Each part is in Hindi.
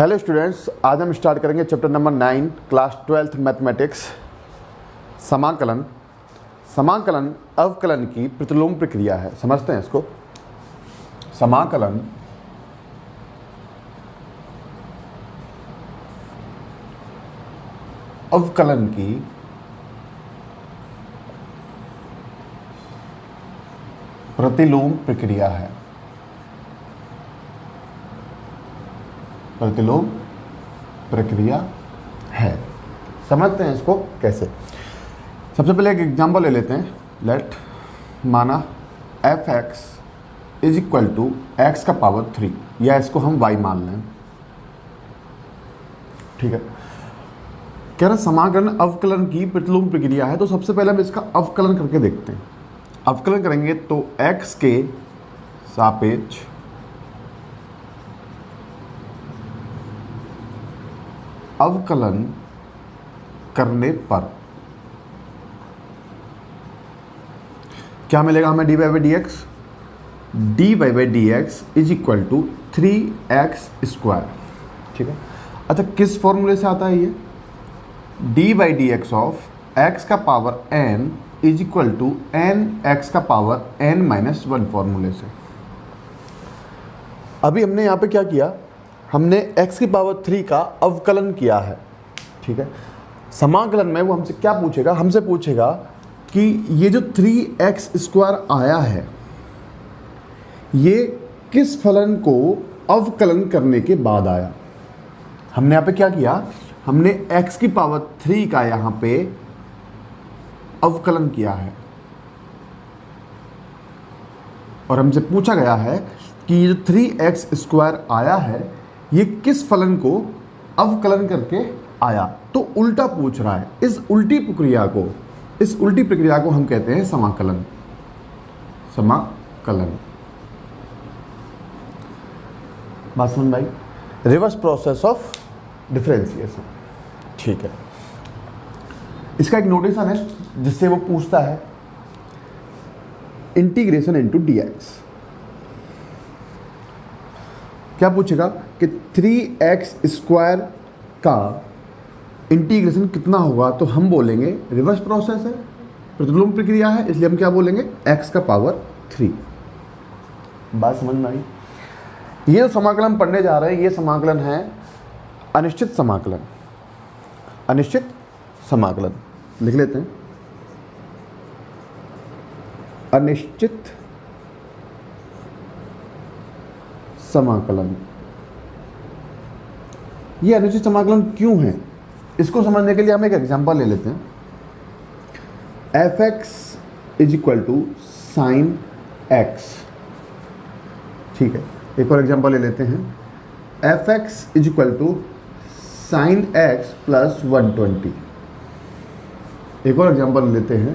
हेलो स्टूडेंट्स, आज हम स्टार्ट करेंगे chapter number 9 class 12th mathematics. समाकलन। समाकलन अवकलन की प्रतिलोम प्रक्रिया है। समझते हैं इसको। समाकलन अवकलन की प्रतिलोम प्रक्रिया है। प्रतिलोम प्रक्रिया है। समझते हैं इसको कैसे। सबसे पहले एक एग्जांपल ले लेते हैं। लेट माना f(x) is equal to x का पावर 3, या इसको हम y मान लें। ठीक है। कह रहा समाकलन अवकलन की प्रतिलोम प्रक्रिया है, तो सबसे पहले हम इसका अवकलन करके देखते हैं। अवकलन करेंगे तो x के सापेक्ष अवकलन करने पर क्या मिलेगा हमें? dy by d x. D y by d x is equal to 3x²। ठीक है। अच्छा, किस फॉर्मूले से आता है ये? D by d x of x का power n is equal to n x का पावर n-1 फॉर्मूले से। अभी हमने यहाँ पे क्या किया? हमने x की पावर 3 का अवकलन किया है। ठीक है। समाकलन में वो हमसे क्या पूछेगा? हमसे पूछेगा कि ये जो 3x² आया है, ये किस फलन को अवकलन करने के बाद आया। हमने यहाँ पे क्या किया? हमने x की पावर 3 का यहाँ पे अवकलन किया है, और हमसे पूछा गया है कि ये जो 3x² आया है, ये किस फलन को अवकलन करके आया। तो उल्टा पूछ रहा है। इस उल्टी प्रक्रिया को हम कहते हैं समाकलन। समाकलन बात समझ भाई? Reverse process of differentiation. ठीक है। इसका एक नोटेशन है जिससे वो पूछता है इंटीग्रेशन इनटू dx। क्या पूछेगा कि 3x² का इंटीग्रेशन कितना होगा, तो हम बोलेंगे रिवर्स प्रोसेस है, प्रतिलोम प्रक्रिया है, इसलिए हम क्या बोलेंगे? x का पावर 3। बात समझ में आई? ये जो समाकलन पढ़ने जा रहे हैं, ये समाकलन है अनिश्चित समाकलन। अनिश्चित समाकलन लिख लेते हैं। अनिश्चित समाकलन। ये अनिश्चित समाकलन क्यों है, इसको समझने के लिए हम एक एग्जांपल ले लेते हैं। f(x) is equal to sine x। ठीक है। एक और एग्जांपल ले लेते हैं। f(x) is equal to sine x plus 120। एक और एग्जांपल ले लेते हैं।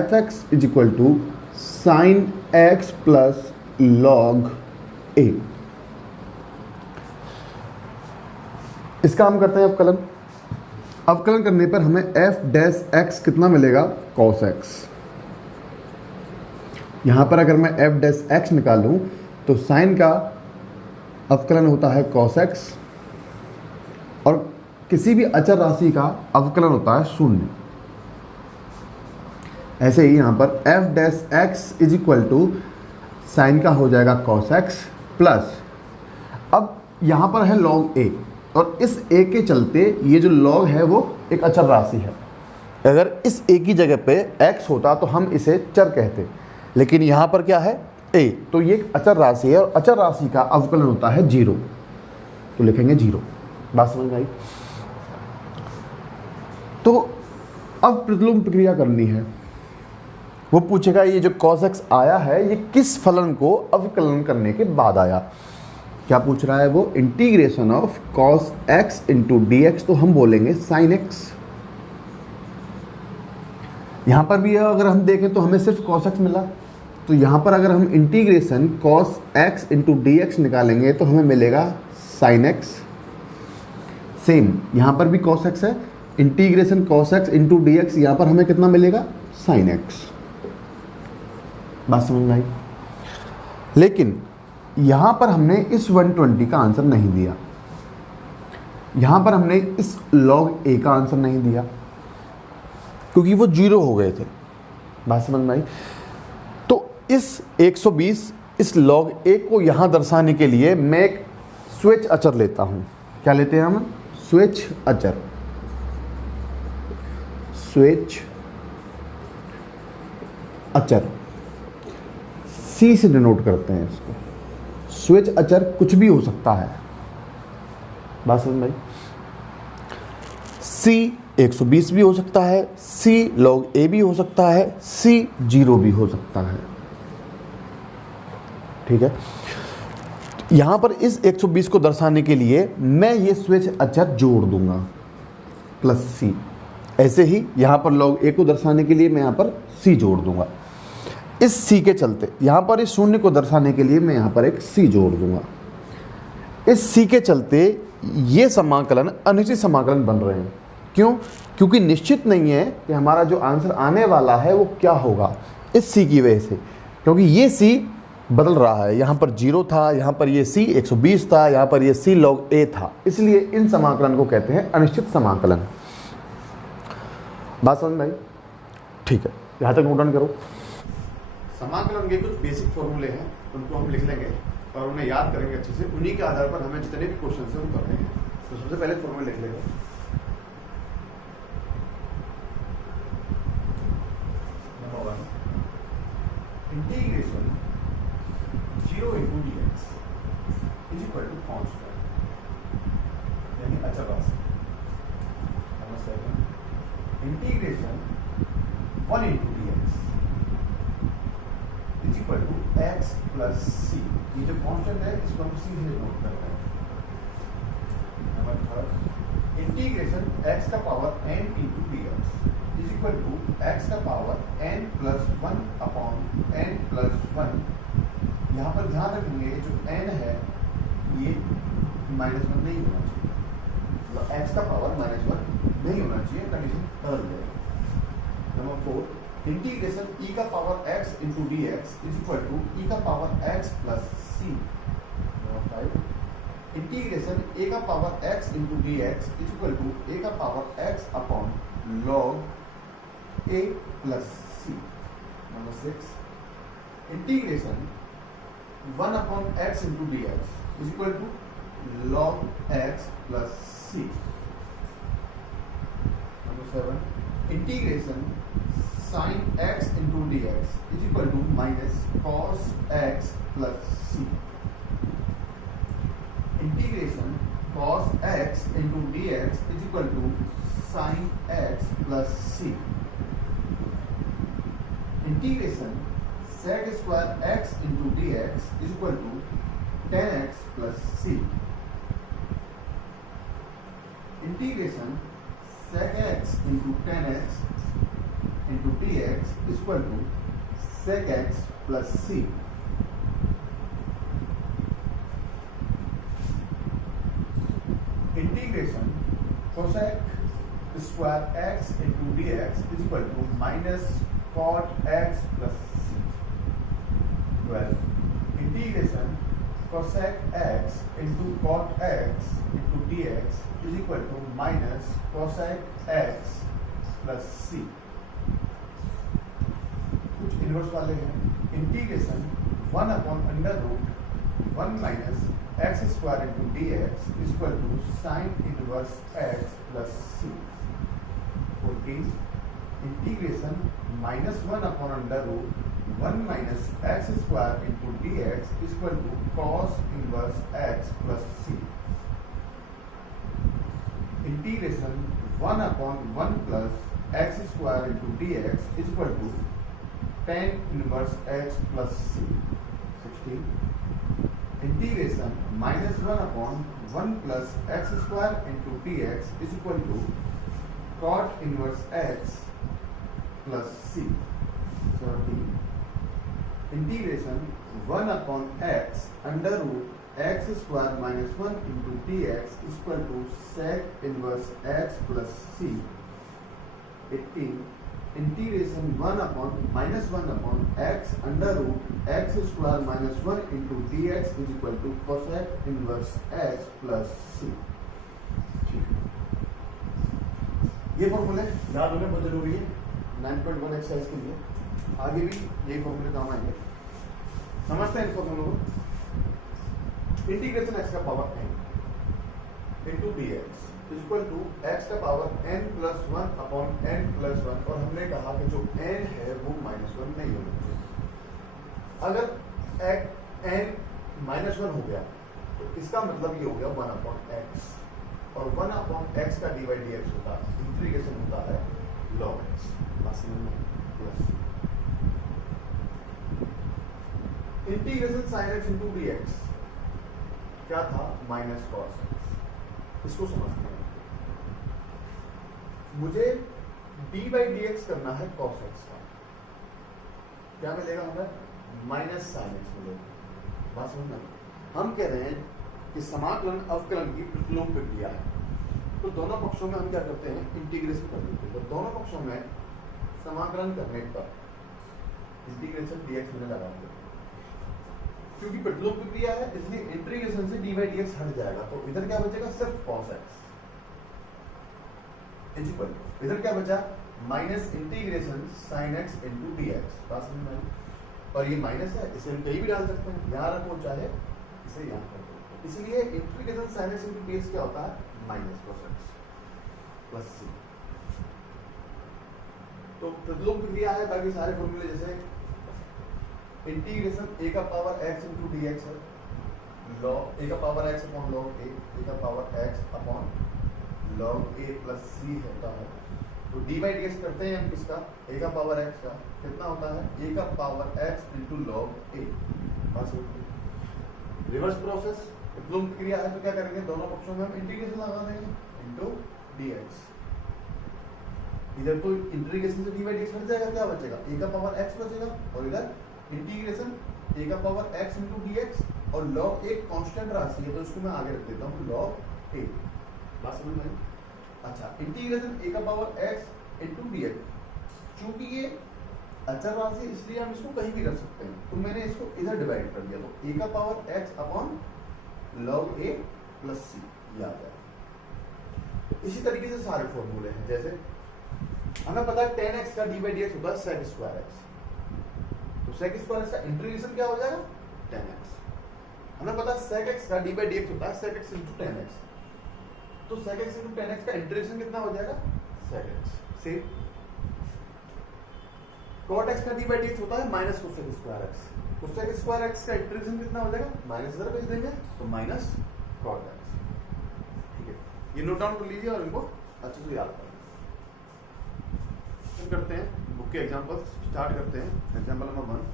f(x) is equal to sine x plus log a। इसका हम करते हैं अवकलन। अवकलन करने पर हमें f(x) कितना मिलेगा? cos x। यहां पर अगर मैं f(x) निकालूं तो साइन का अवकलन होता है cos x, और किसी भी अचर राशि का अवकलन होता है 0। ऐसे ही यहां पर f(x) is equal to sign का हो जाएगा cos x प्लस, अब यहां पर है log a, और इस a के चलते ये जो log है वो एक अचर राशि है। अगर इस a की जगह पे x होता तो हम इसे चर कहते, लेकिन यहां पर क्या है? a, तो ये एक अचर राशि है, और अचर राशि का अवकलन होता है 0, तो लिखेंगे 0। बात समझ में आई? तो अब प्रतिलोम प्रक्रिया करनी है। वो पूछेगा ये जो cos x आया है, ये किस फलन को अवकलन करने के बाद आया। क्या पूछ रहा है वो? Integration of cos x into dx, तो हम बोलेंगे sin x। यहां पर भी अगर हम देखें तो हमें सिर्फ cos x मिला, तो यहां पर अगर हम integration cos x into dx निकालेंगे तो हमें मिलेगा sin x। सेम यहां पर भी cos x है, integration cos x into dx, यहां पर हमें कितना मिलेगा? sin x। बात समझ में आई? लेकिन यहाँ पर हमने इस 120 का आंसर नहीं दिया। यहाँ पर हमने इस log a का आंसर नहीं दिया क्योंकि वो 0 हो गए थे। बात समझ में आई? तो इस 120 इस log a को यहाँ दर्शाने के लिए मैं एक स्विच अचर लेता हूँ। क्या लेते हैं हम? स्विच अचर। स्विच अचर C से डिनोट करते हैं इसको। स्विच अचर कुछ भी हो सकता है। बात समझ में आई? C 120 भी हो सकता है, C log a भी हो सकता है, C 0 भी हो सकता है। ठीक है, यहां पर इस 120 को दर्शाने के लिए मैं ये स्विच अचर जोड़ दूंगा प्लस C। ऐसे ही यहां पर log a को दर्शाने के लिए मैं यहां पर C जोड़ दूंगा। इस C के चलते यहां पर इस शून्य को दर्शाने के लिए मैं यहां पर एक C जोड़ दूंगा। इस C के चलते ये समाकलन अनिश्चित समाकलन बन रहे हैं। क्यों? क्योंकि निश्चित नहीं है कि हमारा जो आंसर आने वाला है वो क्या होगा, इस C की वजह से। क्योंकि ये C बदल रहा है, यहाँ पर 0 था, यहाँ पर ये C 120 था, यहाँ पर ये C log a था। इसलिए इन समाकलन को कहते हैं अनिश्चित समाकलन। बात समझ में आई? ठीक है, यहाँ तक नोट डाउन करो। समाकलन के कुछ बेसिक फॉर्मूले हैं, उनको हम लिख लेंगे और उन्हें याद करेंगे अच्छे से। उन्हीं के आधार पर हमें जितने भी क्वेश्चन हैं वो करने हैं। तो सबसे पहले फॉर्मूले लिख लेंगे। Number 1, integration 0 into dx is equal to constant, यानी अचर राशि। Number 2, integration 1 into dx is equal to x plus c। ये जो कांस्टेंट है इसको हम c से नोट कर रहे हैं। नंबर 3, इंटीग्रेशन x का power n into dx is equal to x का power n plus 1 upon n plus 1। यहाँ पर ध्यान रखेंगे जो n है ये -1 नहीं होना चाहिए, तो x का पावर -1 नहीं होना चाहिए, कंडीशन बदल जाएगी। नंबर 4, इंटीग्रेशन e का power x into d x is equal to e का power x plus c। Number 5, integration a का power x into d x is equal to a का power x upon log a plus c। Number 6, integration 1 upon x into d x is equal to log x plus c। Number 7, integration sin x into dx is equal to minus cos x plus c। Integration cos x into dx is equal to sin x plus c। Integration sec square x into dx is equal to tan x plus c। Integration sec x into tan x into dx is equal to sec x plus c। Integration cosec square x into dx is equal to minus cot x plus c। 12, integration cosec x into cot x into dx is equal to minus cosec x plus c। कुछ इनवर्स वाले हैं। Integration 1 upon under root 1 minus x square into d x is equal to sine inverse x plus c। 14, integration -1 upon under root 1 minus x square into d x is equal to cos inverse x plus c। Integration 1 upon 1 plus x square into d x is equal to tan inverse x plus c। 16, integration -1 upon 1 plus x square into dx is equal to cot inverse x plus c। 17, integration 1 upon x under root x square minus 1 into dx is equal to sec inverse x plus c। 18, integration 1 upon x under root x square minus 1 into d x is equal to cosec inverse x plus c। ये फॉर्मूले याद होने बहुत जरूरी है 9.1 एक्सरसाइज के लिए, आगे भी यही फॉर्मूले काम आएंगे। समझते हैं इन फॉर्मूलों को। इंटीग्रेशन एक्स का power n into d x equal to x का पावर n+1 अपॉन n+1, और हमने कहा कि जो n है वो -1 नहीं होना चाहिए। अगर n -1 हो गया तो इसका मतलब ये हो गया 1/x, और 1/x का dy/dx होता है, इंटीग्रेशन होता है log x plus integration sin x into dx क्या था, -cos x। इसको समझते हैं। मुझे dy/dx करना है cos x का, क्या मिलेगा हमें, -sin x मिलेगा। बात समझना, हम कह रहे हैं कि समाकलन अवकलन की प्रतिलोम प्रक्रिया है, तो दोनों पक्षों में हम क्या करते हैं, इंटीग्रेशन कर देते हैं। तो दोनों पक्षों में समाकलन करने पर इंटीग्रेशन dx में लगा देते हैं, क्योंकि प्रतिलोम प्रक्रिया है इसलिए इंटीग्रेशन से dy/dx हट जाएगा, तो इधर क्या बचेगा, सिर्फ cos x इक्वल, इधर क्या बचा, minus integration sin x into dx। बात समझ में, और ये माइनस है, इसे हम कहीं भी डाल सकते हैं, यहाँ रखो चाहे इसे यहाँ कर दो। इसलिए integration sin x into dx क्या होता है, -cos x प्लस c। तो प्रतिलोम प्रक्रिया है, बाकी सारे फॉर्मूले जैसे इंटीग्रेशन a का पावर x इंटू dx है, log a का power x upon log a का power x upon log a plus c होता है। तो dy/dx करते हैं हम किसका, a का पावर x का, कितना होता है, a का power x into log a। बस रिवर्स प्रोसेस, प्रतिलोम प्रक्रिया है तो क्या करेंगे, दोनों पक्षों में हम इंटीग्रेशन लगा देंगे इंटू dx। इधर तो इंटीग्रेशन से dy/dx हट जाएगा, क्या बचेगा, a का पावर x बचेगा, और इधर इंटीग्रेशन a का पावर x इंटू dx, और log एक कांस्टेंट राशि है तो इसको मैं आगे रख देता हूँ log a। बात समझ में। अच्छा, इंटीग्रेशन a का पावर x इंटू dx, चूंकि ये अचर राशि इसलिए हम इसको कहीं भी रख सकते हैं, तो मैंने इसको इधर डिवाइड कर दिया, तो a का power x upon log a plus c ये आ जाएगा। इसी तरीके से सारे फॉर्मूले हैं, जैसे हमें पता है tan x का dy/dx होता है sec² x, तो sec² x का इंटीग्रेशन क्या हो जाएगा, tan x। हमें पता है sec x का dy/dx होता है sec x into tan x, तो sec x into tan x का इंटीग्रेशन कितना हो जाएगा, sec x। से cot x का dy/dx होता है -cosec² x, cosec² x का इंटीग्रेशन कितना हो जाएगा, माइनस इधर भेज देंगे तो -cot x। ठीक है, ये नोट डाउन कर लीजिए और इनको अच्छे से याद करें। फिर करते हैं बुक के एग्जांपल्स, स्टार्ट करते हैं। एग्जांपल नंबर 1,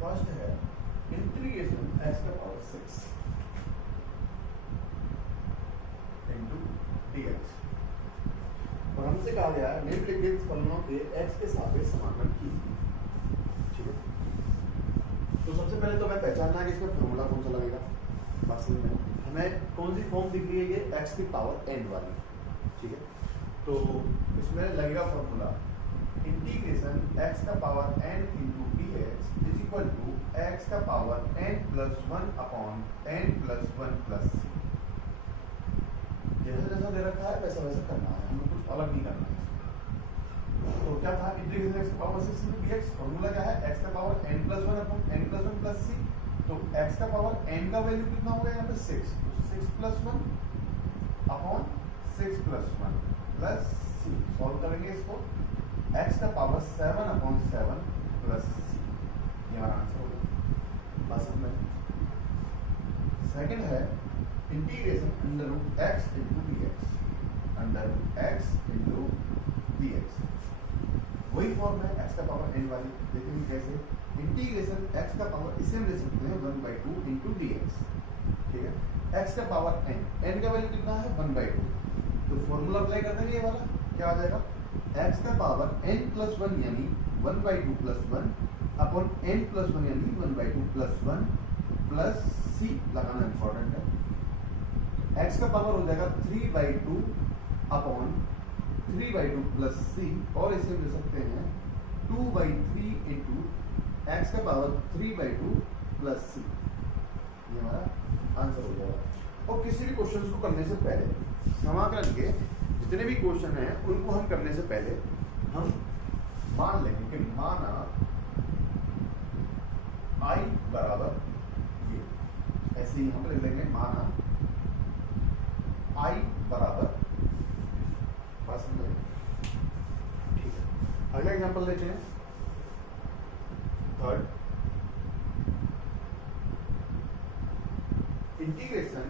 फर्स्ट है इंटीग्रेशन x का पावर 6 इंटू dx, और हमसे कहा गया है निम्नलिखित फलनों के x के सापेक्ष समाकलन कीजिए। ठीक है, तो सबसे पहले तो हमें पहचानना है कि इसमें फॉर्मूला कौन सा लगेगा। बस में हमें कौन सी फॉर्म दिख रही है, ये x की पावर n वाली। ठीक है, तो इसमें लगेगा फॉर्मूला इंटीग्रेशन x का power n into dx is equal to x का power n+1 upon n+1 plus c। जैसा जैसा दे रखा है वैसा वैसा करना है, हमें कुछ अलग नहीं करना है। तो क्या था, इंटीग्रेशन x का पावर 6 इंटू dx, फॉर्मूला क्या है, x का power n+1 upon n+1 plus c। तो x का पावर n का वैल्यू कितना हो गया यहाँ पे 6, तो 6+1 अपॉन 6+1 प्लस c। सॉल्व करेंगे इसको, x का पावर 7 अपॉन 7 प्लस c, ये हमारा आंसर होगा। बस में सेकंड है integration √x into dx, √x into dx, वही फॉर्म है x का पावर n वाली। देखेंगे कैसे, इंटीग्रेशन x का पावर इसे हम ले सकते हैं 1/2 इंटू dx। ठीक है, x का पावर n का वैल्यू कितना है 1/2, तो फॉर्मूला अप्लाई कर देंगे, ये वाला क्या आ जाएगा, x का पावर n+1 यानी 1/2 प्लस 1 अपॉन n+1 यानी 1/2 प्लस 1 प्लस c लगाना इंपॉर्टेंट है। x का पावर हो जाएगा 3/2 अपॉन 3/2 प्लस c, और इसे हम ले सकते हैं 2/3 इंटू x का पावर 3/2 प्लस c, ये हमारा आंसर हो जाएगा। और किसी भी क्वेश्चन को करने से पहले समाकलन के जितने भी क्वेश्चन हैं उनको हम करने से पहले हम मान लेंगे कि माना I बराबर ये, ऐसे ही हम लिख लेंगे माना I बराबर, बस समझे? ठीक है, अगला एग्जांपल लेते हैं third. Integration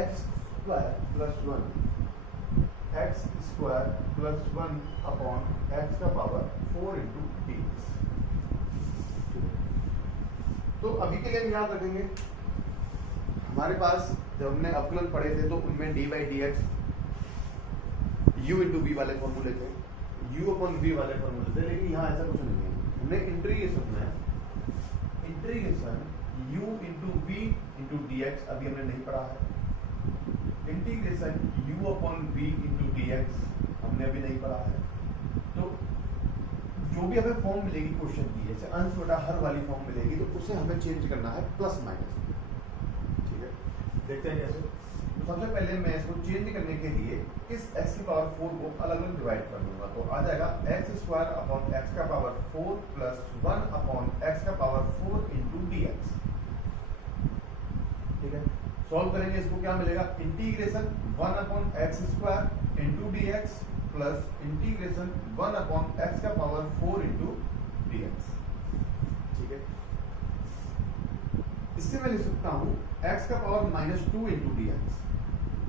x square plus 1 x square plus 1 upon x का पावर 4 इंटू dx। तो अभी के लिए हम याद रखेंगे, हमारे पास जब हमने अवकलन पढ़े थे तो उनमें dy dx u into v वाले फॉर्मूले थे, u अपॉन वी वाले फॉर्मूले थे, लेकिन यहाँ ऐसा कुछ नहीं है। हमने इंटीग्रेशन में integration u into v into dx अभी हमने नहीं पढ़ा है, integration u upon v into dx हमने अभी नहीं पढ़ा है। तो जो भी हमें फॉर्म मिलेगी क्वेश्चन की, जैसे अंश बटा हर वाली फॉर्म मिलेगी, तो उसे हमें चेंज करना है प्लस माइनस। ठीक है, देखते हैं कैसे। तो सबसे पहले मैं इसको चेंज करने के लिए इस x की पावर 4 को अलग अलग डिवाइड कर दूंगा, तो आ जाएगा एक्स स्क्वायर अपॉन एक्स का पावर 4 प्लस 1 अपॉन एक्स का पावर 4 इंटू dx। ठीक है, सॉल्व करेंगे इसको, क्या मिलेगा? Integration 1 upon x square into dx plus integration 1 upon x का पावर 4 इंटू dx। ठीक है, इससे मैं लिख सकता हूं x का पावर -2 इंटू dx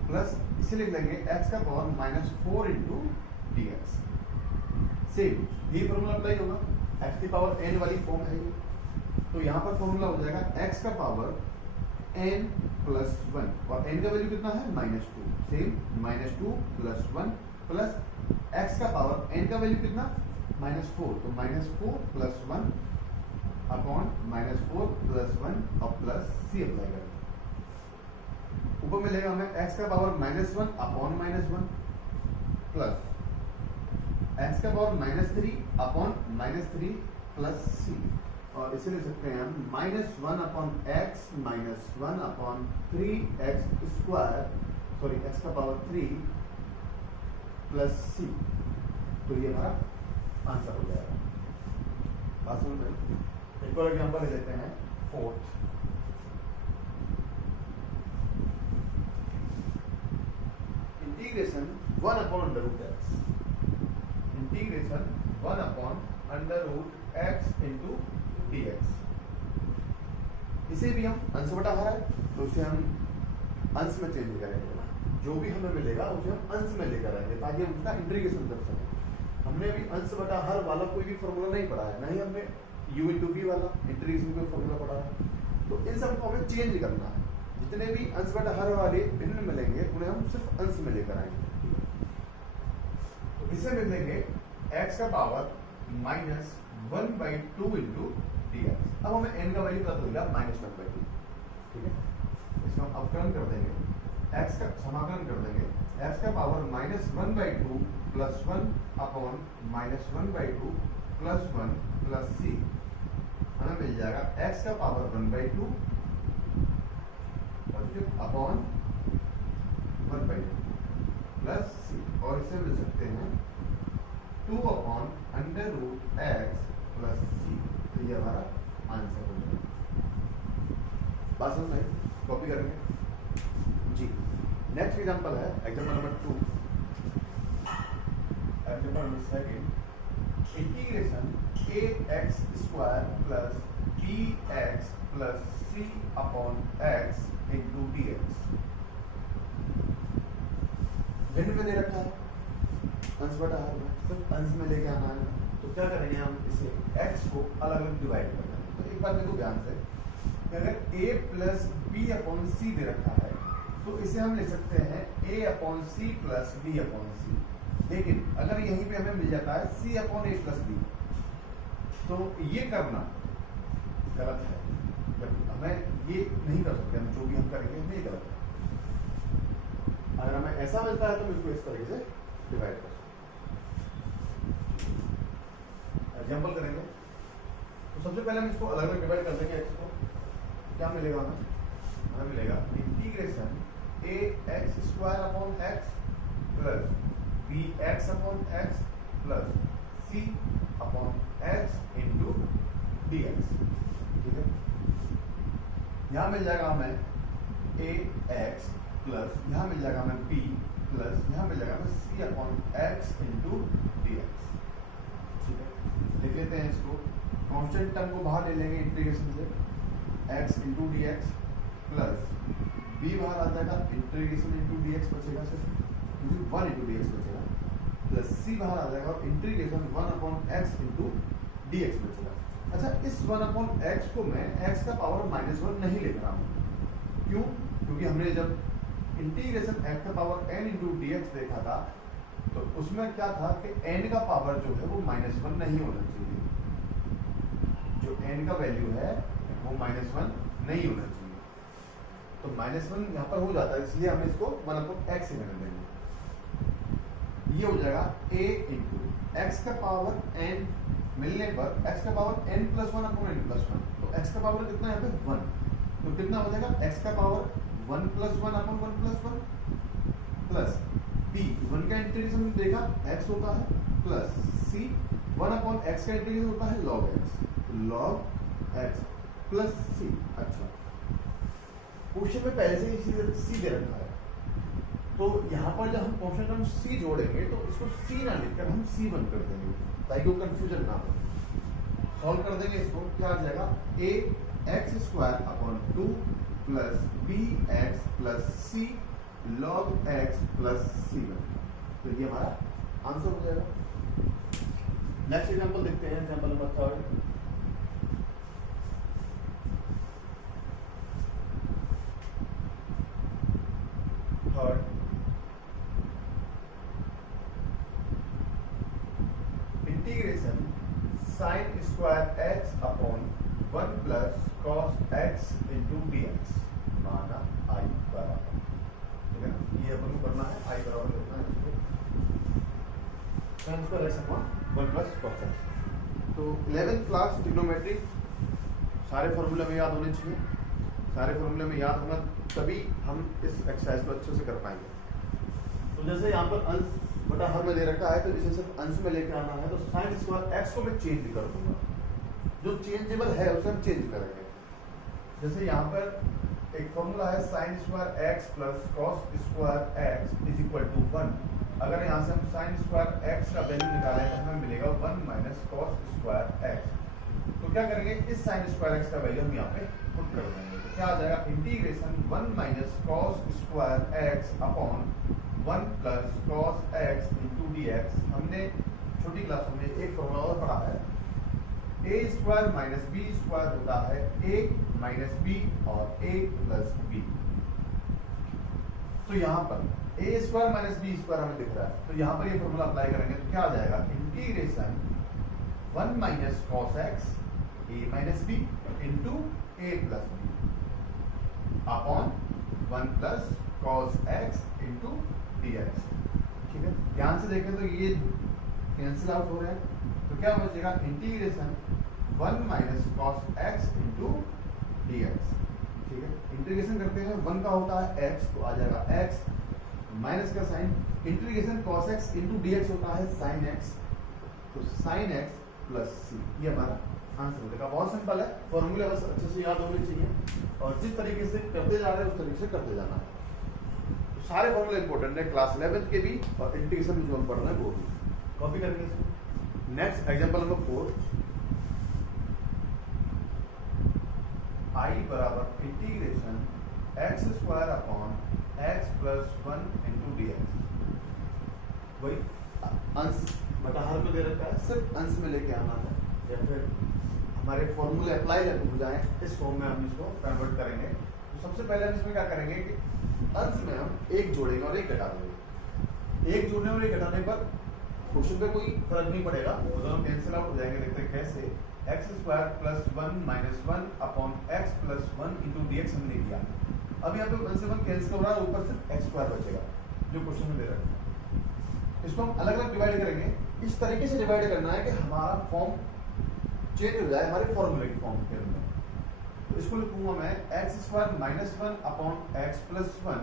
प्लस इसे लिख लेंगे x का पावर -4 इंटू dx। सेम ये फॉर्मूला अप्लाई होगा, x की पावर n वाली फॉर्म है ये, तो यहां पर फॉर्मूला हो जाएगा x का पावर n प्लस 1 और n का वैल्यू कितना है? -2। सेम -2 प्लस 1 प्लस x का पावर n का वैल्यू कितना? -4, तो -4 प्लस 1 अपॉन -4 प्लस 1 और प्लस c अप्लाई करें। ऊपर मिलेगा हमें x का पावर -1 अपॉन -1 प्लस x का पावर -3 अपॉन -3 प्लस c, और इसे लिख सकते हैं हम -1 upon x -1 upon 3x square, sorry x का पावर 3 प्लस c। तो ये हमारा आंसर हो जाएगा। बात समझ में? एक और एग्जांपल ले लेते हैं fourth. Integration 1 upon under root x, integration 1 upon under root x into dx। इसे भी हम अंश बटा हर है, तो इसे हम अंश में चेंज करेंगे, जो भी हमें मिलेगा उसे हम अंश में लेकर आएंगे ताकि हम उसका इंटीग्रेशन कर सकें। हमने अभी अंश बटा हर वाला कोई भी फॉर्मूला नहीं पढ़ा है, नहीं हमने u इंटू वी वाला इंटीग्रेशन का फॉर्मूला पढ़ा है, तो इन सबको हमें चेंज करना है। जितने भी अंश बटा हर वाले भिन्न मिलेंगे उन्हें हम सिर्फ अंश में लेकर आएंगे। तो इसे मिल लेंगे x का पावर -1/2 इंटू dx। अब हमें n का वैल्यू पता चलेगा -1/2। ठीक है, इसका हम अवकलन कर देंगे, x का समाकलन कर देंगे, x का power -1/2 plus 1 upon -1/2 plus 1 plus c, हमें मिल जाएगा x का पावर 1/2 अपॉन 1/2 प्लस c, और इसे मिल सकते हैं 2 upon under root x plus c। तो ये हमारा आंसर हो जाएगा। बात समझ में? कॉपी करेंगे जी। नेक्स्ट एग्जांपल है example number 2, example number 2, integration ax square plus bx plus c upon x into dx। भिन्न में दे रखा है, अंश बटा हर में, सिर्फ अंश में लेके आना है। तो क्या करेंगे हम, इसे x को अलग अलग डिवाइड कर देंगे। तो एक बात देखो ध्यान से, अगर a plus b upon c दे रखा है तो इसे हम लिख सकते हैं a upon c plus b upon c, लेकिन अगर यहीं पे हमें मिल जाता है c upon a plus b, तो ये करना गलत है। जब हमें ये नहीं कर सकते, हम जो भी हम करेंगे नहीं गलत है। अगर हमें ऐसा मिलता है तो हम इसको इस तरीके से डिवाइड कर सकते हैं। एग्जाम्पल करेंगे तो सबसे पहले हम इसको अलग अलग डिवाइड कर देंगे। x को क्या मिलेगा हमें, हमें मिलेगा integration a x square upon x plus b x upon x plus c upon x into d x. ठीक है, यहाँ मिल जाएगा हमें ए एक्स प्लस यहाँ मिल जाएगा हमें बी प्लस यहाँ मिल जाएगा हमें c upon x into d x. ठीक है, लिख लेते हैं इसको, कांस्टेंट टर्म को बाहर ले लेंगे इंटीग्रेशन से, x into d x plus b बाहर आ जाएगा, इंटीग्रेशन इंटू डी एक्स बचेगा सिर्फ, क्योंकि वन इंटू डी एक्स बचेगा, प्लस सी बाहर आ जाएगा और integration one upon x into d x बचेगा। अच्छा, इस वन अपॉन एक्स को मैं एक्स का पावर -1 नहीं लिख रहा हूँ, क्यों? क्योंकि हमने जब इंटीग्रेशन एक्स का power n into d x देखा था तो उसमें क्या था कि n का पावर जो है वो -1 नहीं होना चाहिए, जो n का वैल्यू है वो -1 नहीं होना चाहिए, तो -1 यहाँ पर हो जाता है, इसलिए हम इसको 1/x से कर देंगे। ये हो जाएगा a इंटू एक्स का पावर n मिलने पर x का पावर n + 1 अपॉन n + 1, तो x का पावर कितना है यहाँ पे 1, तो कितना हो जाएगा x का पावर 1 + 1 अपॉन 1 + 1 प्लस b 1 का इंटीग्रेशन देखा x होता है प्लस c 1 अपॉन x का इंटीग्रेशन होता है log x प्लस c। अच्छा, क्वेश्चन में पहले से ही c दे रखा है, तो यहाँ पर जब हम क्वेश्चन टर्म c जोड़ेंगे तो इसको c ना लिखकर हम c1 कर देंगे ताकि वो कंफ्यूजन ना हो। सॉल्व कर देंगे इसको, क्या आ जाएगा a x square upon 2 plus b x plus c log x plus c1, तो ये हमारा आंसर हो जाएगा। नेक्स्ट एग्जांपल देखते हैं, example number 3। Integration sign square x upon 1 plus cos x into d x माना आई बराबर, ठीक है ना, ये अपन को करना है, आई बराबर लिखना है इसको, sign square x upon 1 plus cos x. तो 11th क्लास ट्रिग्नोमेट्री सारे फॉर्मूले में याद होने चाहिए, सारे फॉर्मूले में याद होगा तभी हम इस एक्सरसाइज को अच्छे से कर पाएंगे। तो जैसे यहाँ पर अंश बटा हर में दे रखा है, तो इसे सिर्फ अंश में लेकर आना है, तो साइन स्क्वायर एक्स को मैं चेंज कर दूंगा, जो चेंजेबल है उसे हम चेंज करेंगे। जैसे यहाँ पर एक फॉर्मूला है sine square x plus cos square x is equal to 1। अगर यहाँ से हम साइन स्क्वायर एक्स का वैल्यू निकालें तो हमें मिलेगा 1 माइनस कॉस स्क्वायर एक्स। तो क्या करेंगे, इस साइन स्क्वायर एक्स का वैल्यू हम यहाँ पे पुट कर देंगे, तो क्या आ जाएगा integration 1 minus cos square x upon 1 plus cos x into d x. हमने छोटी क्लासों में एक फॉर्मूला और पढ़ा है, ए स्क्वायर माइनस बी स्क्वायर होता है ए माइनस बी और ए प्लस बी। तो यहाँ पर ए स्क्वायर माइनस बी स्क्वायर हमें दिख रहा है, तो यहाँ पर ये फॉर्मूला अप्लाई करेंगे तो क्या आ जाएगा integration 1 minus cos x a minus b into a plus b upon 1 plus cos x into d x. ठीक है, ध्यान से देखें तो ये कैंसिल आउट हो रहे हैं, तो क्या बचेगा integration 1 minus cos x into d x. ठीक है, इंटीग्रेशन करते हैं 1 का होता है x, तो आ जाएगा x माइनस का sine, integration cos x into d x होता है साइन एक्स, तो साइन एक्स प्लस सी, ये हमारा आंसर हो जाएगा। बहुत सिंपल है, फॉर्मूला बस अच्छे से याद होने चाहिए और जिस तरीके से करते जा रहे हैं उस तरीके से करते जाना है। तो सारे फॉर्मूले इंपॉर्टेंट है, क्लास 11th के भी और इंटीग्रेशन में जो हम पढ़ रहे हैं वो भी। कॉपी करेंगे इसको। नेक्स्ट एग्जांपल नंबर 4, आई बराबर integration x square upon x plus 1 into d x. वही अंश बटा हर में दे रखा है, सिर्फ अंश में लेके आना है, या फिर हमारे फॉर्मूले अप्लाई हो जाए इस फॉर्म में हम इसको कन्वर्ट करेंगे। तो सबसे पहले हम इसमें क्या करेंगे कि अंश में हम एक जोड़ेंगे और एक घटा देंगे। एक जोड़ने और एक घटाने पर क्वेश्चन पे कोई फर्क नहीं पड़ेगा, वो दोनों कैंसिल आउट हो जाएंगे। देखते हैं कैसे, x square plus 1 minus 1 upon x plus 1 into d x हमने किया। अब यहाँ पे 1 से 1 कैंसिल हो रहा है, ऊपर से एक्स स्क्वायर बचेगा जो क्वेश्चन में दे रखा है। इसको हम अलग अलग डिवाइड करेंगे, इस तरीके से डिवाइड करना है कि हमारा फॉर्म चेंज हो जाए हमारे फॉर्मूले की फॉर्म के अंदर। तो इसको लिखूंगा मैं x square minus one upon x plus one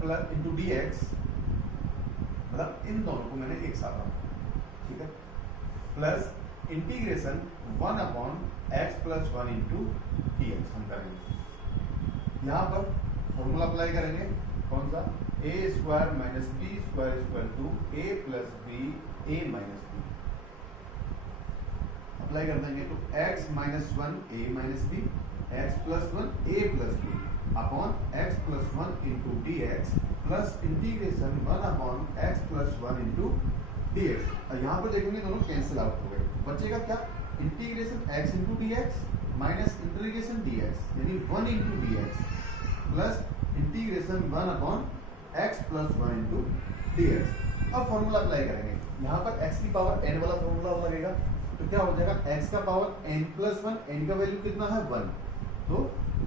plus into d x, मतलब इन दोनों को मैंने एक साथ रखा, ठीक है, plus integration one upon x plus one into d x हम करेंगे। यहाँ पर फॉर्मूला अप्लाई करेंगे, कौन सा, a square minus b square equal to a plus b a minus b. Apply कर देंगे तो x minus one a minus b, x plus one a plus b upon x plus one into d x plus integration one upon x plus one into d x. यहाँ पर देखेंगे दोनों कैंसिल आउट हो गए, बचेगा क्या, integration x into d x minus integration d x, यानी one into d x plus integration one upon x plus one into d x. अब फॉर्मूला अप्लाई करेंगे, यहाँ पर x की पावर n वाला फॉर्मूला लगेगा, तो क्या हो जाएगा, x का power n plus one, n का वैल्यू कितना है 1, तो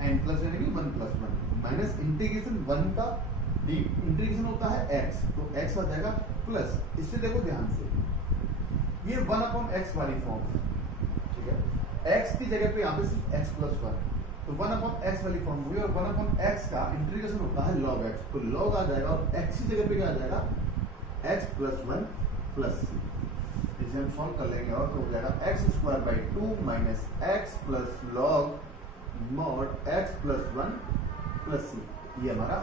n प्लस यानी कि 1 प्लस 1 माइनस इंटीग्रेशन 1 का डी इंटीग्रेशन होता है x, तो x आ जाएगा प्लस, इससे देखो ध्यान से ये 1 अपॉन x वाली फॉर्म है, ठीक है, x की जगह पे यहाँ पे सिर्फ x प्लस 1, तो 1 अपॉन x वाली फॉर्म हुई, और 1 अपॉन x का इंटीग्रेशन होता है log x, तो log आ जाएगा और x की जगह पे क्या आ जाएगा, x प्लस 1 प्लस c। इसे हम सॉल्व कर लेंगे और तो हो जाएगा x square by two minus x plus log mod x plus one plus c, ये हमारा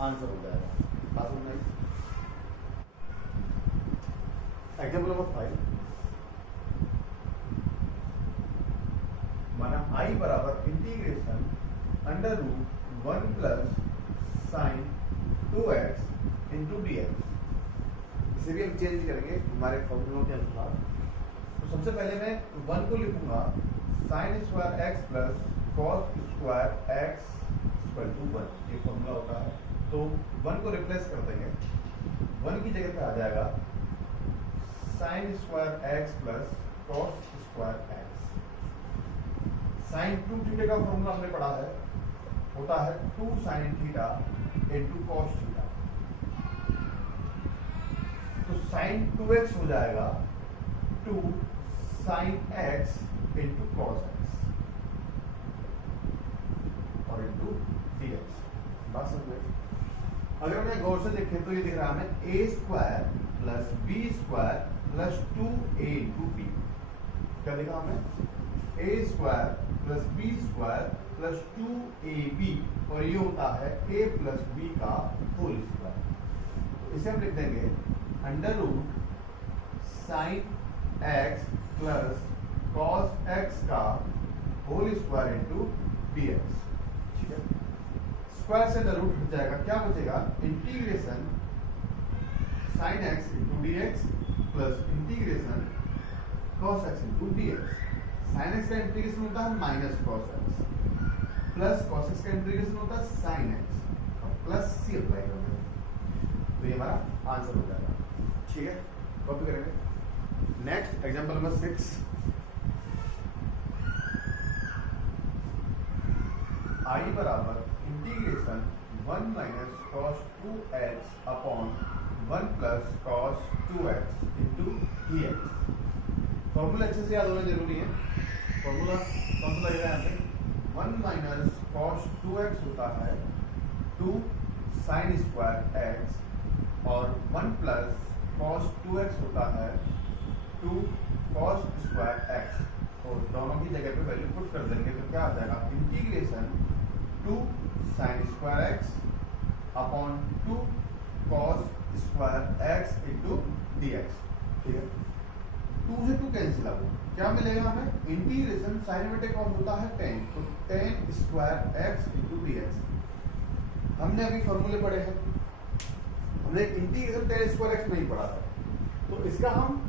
आंसर हो जाएगा। बात समझ में आई? एग्जाम्पल नंबर 5, माना आई बराबर integration under root 1 plus sine 2x into d x. इसे भी हम चेंज करेंगे हमारे फॉर्मूलों के अनुसार। तो सबसे पहले मैं 1 को लिखूंगा sine square x plus cos square x equal to 1, ये फॉर्मूला होता है। तो 1 को रिप्लेस कर देंगे, 1 की जगह पे आ जाएगा sine square x plus cos square x. Sine 2 theta का फॉर्मूला हमने पढ़ा है, होता है 2 sine theta into cos theta, तो साइन 2x हो जाएगा 2 sine x into cos x और इंटू डी एक्स। बात समझ, अगर मैं गौर से देखें तो ये दिख रहा है हमें a square plus b square plus 2a into b. क्या देखा हमें, a square plus b square plus 2ab, और ये होता है a प्लस बी का होल स्क्वायर। इसे हम लिख देंगे under root sine x plus cos x का whole square into d x, ठीक है। स्क्वायर से अंडर रूट हट जाएगा, क्या बचेगा, integration sine x into d x plus integration cos x into d x. Sine x का इंटीग्रेशन होता है minus cos x, plus cos x का इंटीग्रेशन होता है साइन एक्स, और प्लस सी अप्लाई कर देंगे, तो ये हमारा आंसर हो जाएगा, ठीक है। कॉपी करेंगे। नेक्स्ट एग्जांपल नंबर 6, आई बराबर integration 1 minus cos 2x upon 1 plus cos 2x into d x. Formula अच्छे से याद होना जरूरी है। फॉर्मूला कौन सा लगेगा यहाँ पे, 1 माइनस कॉस 2x होता है 2 साइन स्क्वायर x, और 1 प्लस कॉस 2x होता है 2 कॉस स्क्वायर x, और दोनों की जगह पे वैल्यू पुट कर देंगे तो क्या आ जाएगा, integration 2 sine square x upon 2 cos square x into d x, ठीक है। 2 से 2 कैंसिल आउट, क्या मिलेगा हमें, इंटीग्रेशन साइन बटे कॉस होता है 10, तो 10 square x into d x. हमने अभी फॉर्मूले पढ़े हैं, हमने इंटीग्रेशन 10 स्क्वायर एक्स नहीं पढ़ा था, तो इसका हम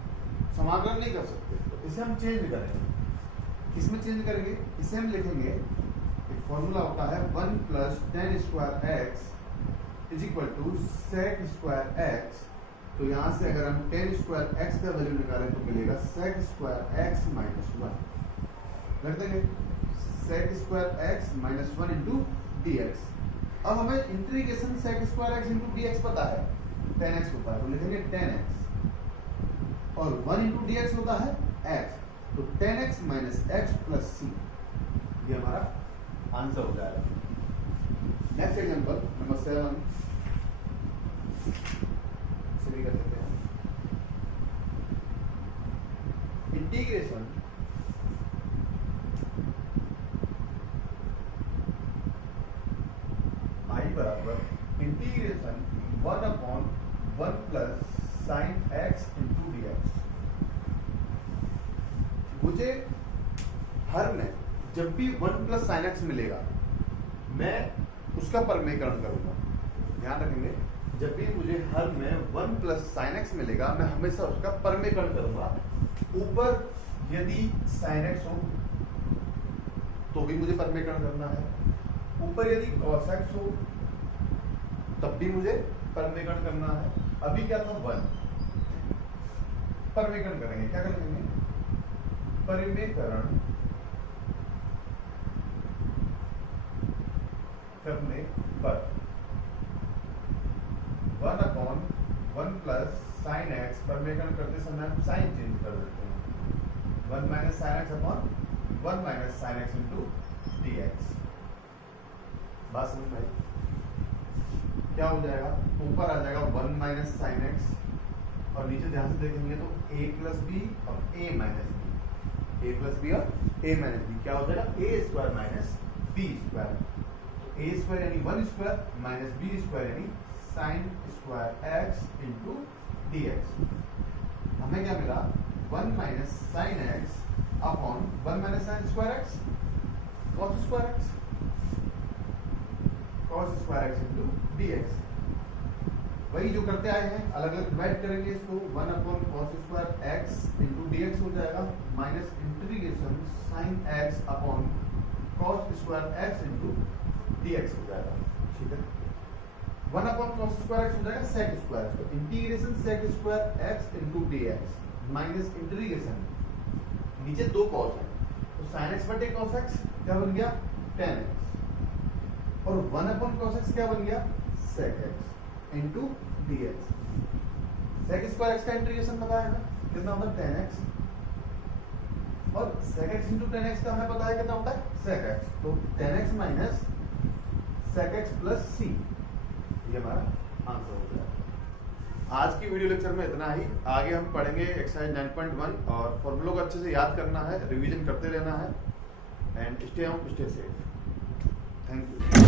समाकलन नहीं कर सकते, तो इसे हम चेंज करेंगे। किसमें चेंज करेंगे, इसे हम लिखेंगे, एक फॉर्मूला होता है 1 plus 10 square x is equal to sec square x. तो यहाँ से अगर हम 10 स्क्वायर एक्स का वैल्यू निकालें तो मिलेगा सेक स्क्वायर एक्स माइनस 1, रख देंगे sec square x minus 1 into d x. अब हमें integration sec square x into d x पता है 10x होता है, तो लिखेंगे 10x, और 1 इंटू डी एक्स होता है x, तो 10x minus x plus c, ये हमारा आंसर हो जाएगा। नेक्स्ट एग्जांपल नंबर 7 से भी कर लेते हैं। इंटीग्रेशन आई बराबर integration 1/1 plus sine x into d x. मुझे हर में जब भी 1 प्लस साइन एक्स मिलेगा मैं उसका परमेकरण करूंगा। ध्यान रखेंगे, जब भी मुझे हर में 1 प्लस साइन एक्स मिलेगा मैं हमेशा उसका परमेकरण करूंगा। ऊपर यदि साइन एक्स हो तो भी मुझे परमेकरण करना है, ऊपर यदि कॉस एक्स हो तब भी मुझे परमेकरण करना है। अभी क्या था 1, परमेकरण करेंगे, क्या करेंगे परमेकरण करने पर 1/1 प्लस साइन एक्स, परमेकरण करते समय हम साइन चेंज कर देते हैं, 1 minus sine x upon 1 minus sine x into d x. बात समझ में आई? क्या हो जाएगा, ऊपर आ जाएगा 1 माइनस साइन एक्स और नीचे ध्यान से देखेंगे तो a प्लस बी और a minus b, a plus b और a माइनस बी, क्या हो जाएगा a square minus b square. a square यानी 1 स्क्वायर माइनस बी स्क्वायर यानी sine square x into d x. हमें क्या मिला 1 minus sine x upon 1 minus sine square x cos square x, cos square x into d x. वही जो करते आए हैं, अलग अलग डिवाइड करेंगे इसको, 1/cos square x into d x हो जाएगा minus integration sine x upon cos square x into d x हो जाएगा। ठीक है, 1/cos स्क्वायर एक्स हो जाएगा सेक स्क्वायर, तो integration sec square x into d x minus integration, नीचे 2 कॉस है तो साइन एक्स बटे कॉस एक्स क्या बन गया tan एक्स, और 1/cos एक्स क्या बन गया sec x into d x. Sec square x का इंटीग्रेशन बताया है कितना होता है tan एक्स, और sec x into tan x का हमें पता है कितना होता है सेक एक्स, तो tan x minus sec x plus c, ये हमारा आंसर हो गया। आज की वीडियो लेक्चर में इतना ही। आगे हम पढ़ेंगे एक्सरसाइज 9.1 और फॉर्मूलों को अच्छे से याद करना है, रिवीजन करते रहना है। And stay home, stay safe. Thank you.